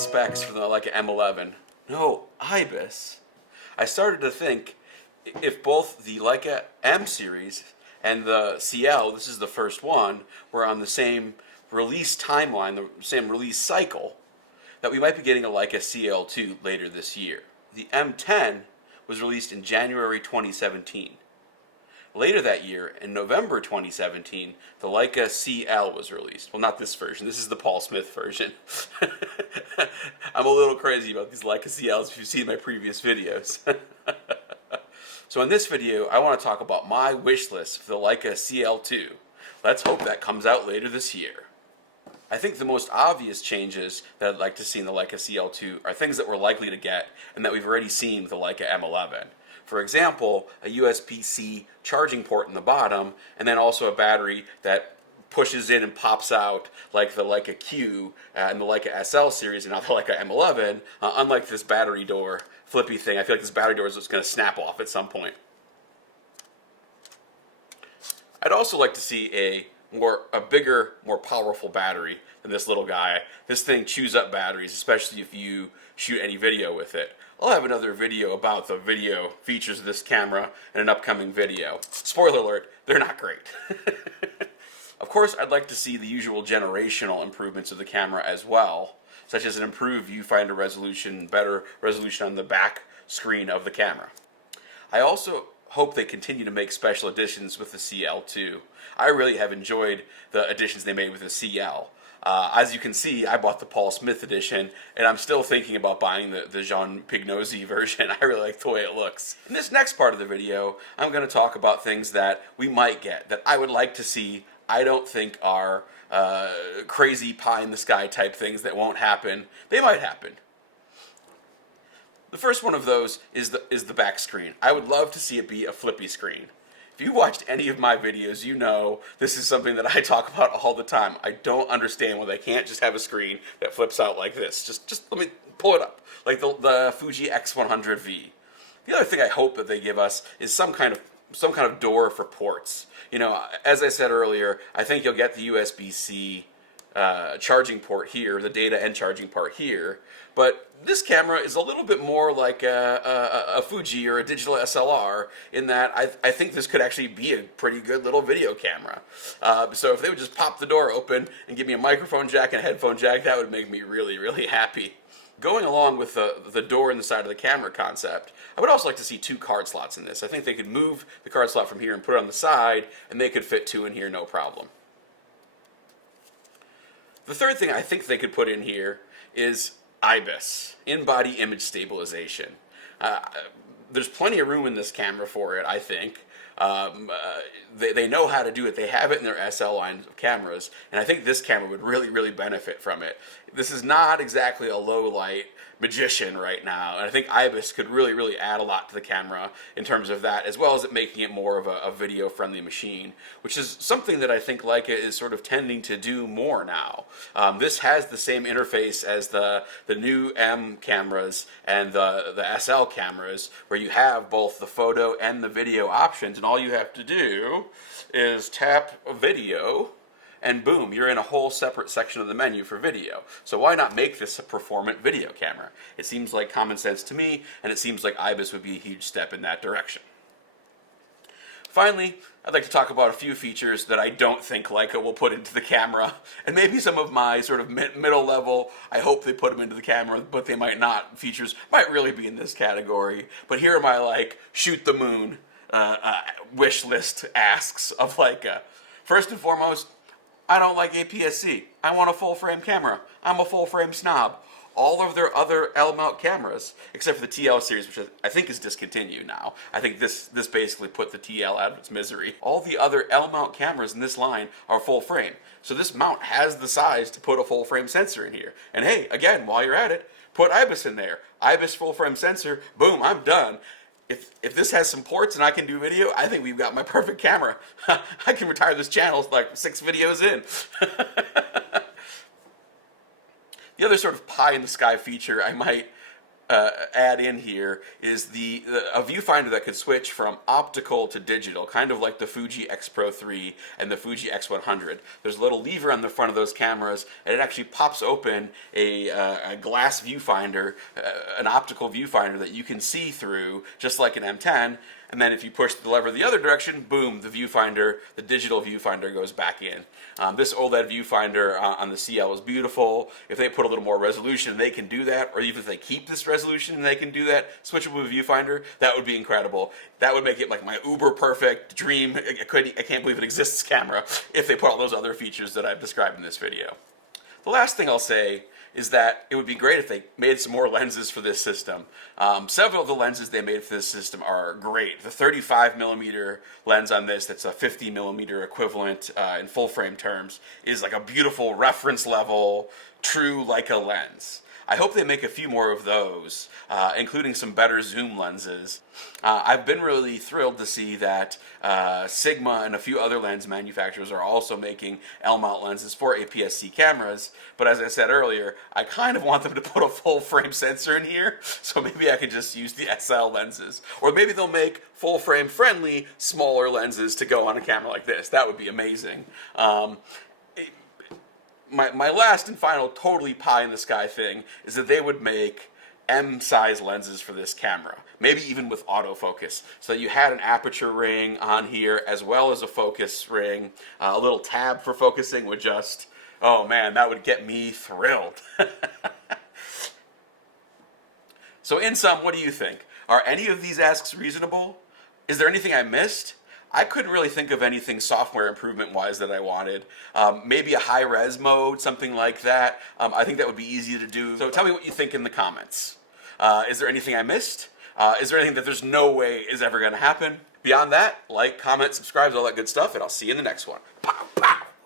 specs for the Leica M11, no IBIS, I started to think if both the Leica M series and the CL, this is the first one, were on the same release timeline, the same release cycle, that we might be getting a Leica CL2 later this year. The M10 was released in January 2017. Later that year, in November 2017, the Leica CL was released. Well, not this version. This is the Paul Smith version. I'm a little crazy about these Leica CLs if you've seen my previous videos. So in this video, I want to talk about my wish list for the Leica CL2. Let's hope that comes out later this year. I think the most obvious changes that I'd like to see in the Leica CL2 are things that we're likely to get and that we've already seen with the Leica M11. For example, a USB-C charging port in the bottom, and then also a battery that pushes in and pops out like the Leica Q and the Leica SL series and now the Leica M11, unlike this battery door flippy thing. I feel like this battery door is just going to snap off at some point. I'd also like to see a bigger, more powerful battery than this little guy. This thing chews up batteries, especially if you shoot any video with it. I'll have another video about the video features of this camera in an upcoming video. Spoiler alert, they're not great. Of course, I'd like to see the usual generational improvements of the camera as well, such as an improved viewfinder resolution, better resolution on the back screen of the camera. I also hope they continue to make special editions with the CL2. I really have enjoyed the additions they made with the CL. As you can see, I bought the Paul Smith edition, and I'm still thinking about buying the Jean Pignosi version. I really like the way it looks. In this next part of the video, I'm going to talk about things that we might get, that I would like to see. I don't think are crazy pie-in-the-sky type things that won't happen. They might happen. The first one of those is the back screen. I would love to see it be a flippy screen. If you watched any of my videos, you know this is something that I talk about all the time. I don't understand why they can't just have a screen that flips out like this. Just let me pull it up, like the Fuji X100V. The other thing I hope that they give us is some kind of door for ports. You know, as I said earlier, I think you'll get the USB-C charging port here, the data and charging port here, but this camera is a little bit more like a Fuji or a digital SLR in that I think this could actually be a pretty good little video camera. So if they would just pop the door open and give me a microphone jack and a headphone jack, that would make me really, really happy. Going along with the door in the side of the camera concept, I would also like to see 2 card slots in this. I think they could move the card slot from here and put it on the side, and they could fit 2 in here, no problem. The third thing I think they could put in here is IBIS, in-body image stabilization. There's plenty of room in this camera for it, I think. They know how to do it. They have it in their SL line of cameras, and I think this camera would really, really benefit from it. This is not exactly a low-light magician right now, and I think IBIS could really, really add a lot to the camera in terms of that, as well as it making it more of a video-friendly machine, which is something that I think Leica is sort of tending to do more now. This has the same interface as the new M cameras and the SL cameras, where you have both the photo and the video options, and all you have to do is tap video, and boom, you're in a whole separate section of the menu for video. So why not make this a performant video camera? It seems like common sense to me, and it seems like IBIS would be a huge step in that direction. Finally, I'd like to talk about a few features that I don't think Leica will put into the camera, and maybe some of my sort of middle level, I hope they put them into the camera, but they might not, features might really be in this category. But here are my, like, shoot the moon wish list asks of Leica. First and foremost, I don't like aps-c. I want a full-frame camera. I'm a full-frame snob. All of their other L-mount cameras, except for the TL series, which I think is discontinued now. I think this basically put the TL out of its misery. All the other L-mount cameras in this line are full-frame. So this mount has the size to put a full-frame sensor in here. And hey, again, while you're at it, put IBIS in there. IBIS full-frame sensor, boom, I'm done. If this has some ports and I can do video, I think we've got my perfect camera. I can retire this channel like 6 videos in. The other sort of pie-in-the-sky feature I might add in here is a viewfinder that could switch from optical to digital, kind of like the Fuji X Pro 3 and the Fuji X100. There's a little lever on the front of those cameras, and it actually pops open a glass viewfinder, an optical viewfinder that you can see through, just like an M10. And then if you push the lever the other direction, boom, the viewfinder, the digital viewfinder goes back in. This OLED viewfinder on the CL is beautiful. If they put a little more resolution, they can do that. Or even if they keep this resolution and they can do that, switchable viewfinder, that would be incredible. That would make it like my uber perfect dream, I can't believe it exists camera, if they put all those other features that I've described in this video. The last thing I'll say is that it would be great if they made some more lenses for this system. Several of the lenses they made for this system are great. The 35mm lens on this, that's a 50mm equivalent in full frame terms, is like a beautiful reference level, true Leica lens. I hope they make a few more of those, including some better zoom lenses. I've been really thrilled to see that Sigma and a few other lens manufacturers are also making L-mount lenses for aps-c cameras, but as I said earlier, I kind of want them to put a full frame sensor in here, so maybe I could just use the SL lenses. Or maybe they'll make full frame friendly, smaller lenses to go on a camera like this. That would be amazing. My last and final totally pie in the sky thing is that they would make M-size lenses for this camera, maybe even with autofocus, so that you had an aperture ring on here as well as a focus ring. A little tab for focusing would just, oh man, that would get me thrilled. So in sum, what do you think? Are any of these asks reasonable? Is there anything I missed? I couldn't really think of anything software improvement-wise that I wanted. Maybe a high-res mode, something like that. I think that would be easy to do. So tell me what you think in the comments. Is there anything I missed? Is there anything that there's no way is ever going to happen? Beyond that, like, comment, subscribe, all that good stuff, and I'll see you in the next one. Pow, pow.